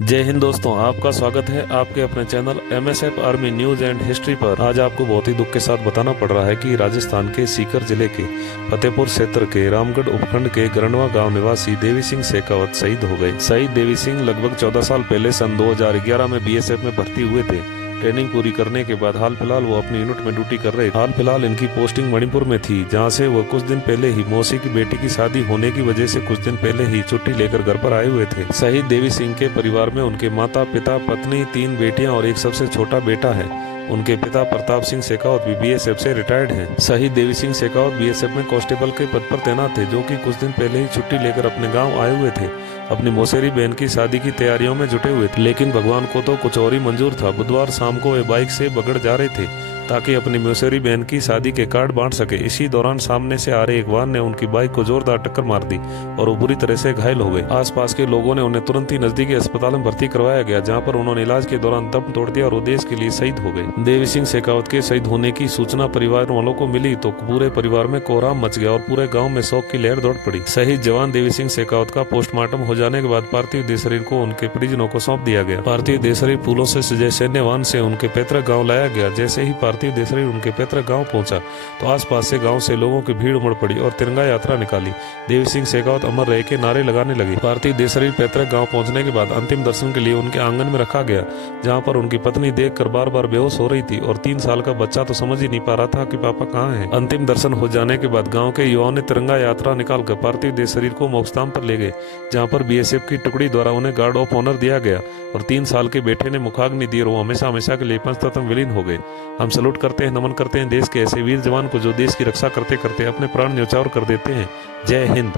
जय हिंद दोस्तों, आपका स्वागत है आपके अपने channel MSF army news and history पर। आज आपको बहुत ही दुख के साथ बताना पड़ रहा है कि राजस्थान के सीकर जिले के फतेहपुर क्षेत्र के रामगढ़ उपखंड के गरणवा गांव निवासी देवी सिंह शेखावत शहीद हो गए। शहीद देवी सिंह लगभग 14 साल पहले सन 2011 में BSF में भर्ती हुए थे। ट्रेनिंग पूरी करने के बाद हाल फिलहाल वो अपनी यूनिट में ड्यूटी कर रहे। हाल फिलहाल इनकी पोस्टिंग मणिपुर में थी, जहां से वो कुछ दिन पहले ही मौसी की बेटी की शादी होने की वजह से कुछ दिन पहले ही छुट्टी लेकर घर पर आए हुए थे। शहीद देवी सिंह के परिवार में उनके माता पिता, पत्नी, 3 बेटियां और एक सबसे छोटा बेटा है। उनके पिता प्रताप सिंह शेखावत भी BSF से रिटायर्ड हैं। शहीद देवी सिंह शेखावत BSF में कांस्टेबल के पद पर तैनात थे, जो कि कुछ दिन पहले ही छुट्टी लेकर अपने गांव आए हुए थे। अपनी मौसेरी बहन की शादी की तैयारियों में जुटे हुए थे, लेकिन भगवान को तो कुछ और ही मंजूर था। बुधवार शाम को वे बाइक से बगड़ जा रहे थे ताकि अपनी मौसेरी बहन की शादी के कार्ड बांट सके। इसी दौरान सामने से आ रहे एक वाहन ने उनकी बाइक को जोरदार टक्कर मार दी और वो बुरी तरह से घायल हो गए। आसपास के लोगों ने उन्हें तुरंत ही नजदीकी अस्पताल में भर्ती करवाया गया, जहां पर उन्होंने इलाज के दौरान दम तोड़ दिया और वो देश के लिए शहीद हो गए। देवी सिंह शेखावत के शहीद होने की सूचना परिवार वालों को मिली तो पूरे परिवार में कोहराम मच गया और पूरे गाँव में शोक की लहर दौड़ पड़ी। शहीद जवान देवी सिंह शेखावत का पोस्टमार्टम हो जाने के बाद पार्थिव देह शरीर को उनके परिजनों को सौंप दिया गया। पार्थिव देह शरीर फूलों से सजे सैन्य वाहन से उनके पैतृक गाँव लाया गया। जैसे ही पार्थिव देह शरीर उनके पैतृक गांव पहुंचा तो आसपास से गांव से लोगों की भीड़ उमड़ पड़ी और तिरंगा यात्रा निकाली। देवी सिंह शेखावत अमर रहे के नारे लगाने लगे। पार्थिव देह शरीर पैतृक गांव पहुंचने के बाद अंतिम दर्शन के लिए उनके आंगन में रखा गया, जहां पर उनकी पत्नी देखकर बार बार बेहोश हो रही थी और 3 साल का बच्चा तो समझ ही नहीं पा रहा था कि पापा कहाँ हैं। अंतिम दर्शन हो जाने के बाद गाँव के युवाओं ने तिरंगा यात्रा निकालकर पार्थिव देह शरीर को मोक्षधाम पर ले गए, जहाँ पर BSF की टुकड़ी द्वारा उन्हें गार्ड ऑफ ऑनर दिया गया और 3 साल के बेटे ने मुखाग्नि दी और वो हमेशा हमेशा के लिए पंचतत्व में विलीन हो गए। हम सलूट करते हैं, नमन करते हैं देश के ऐसे वीर जवान को जो देश की रक्षा करते करते अपने प्राण न्यौछावर कर देते हैं। जय हिंद।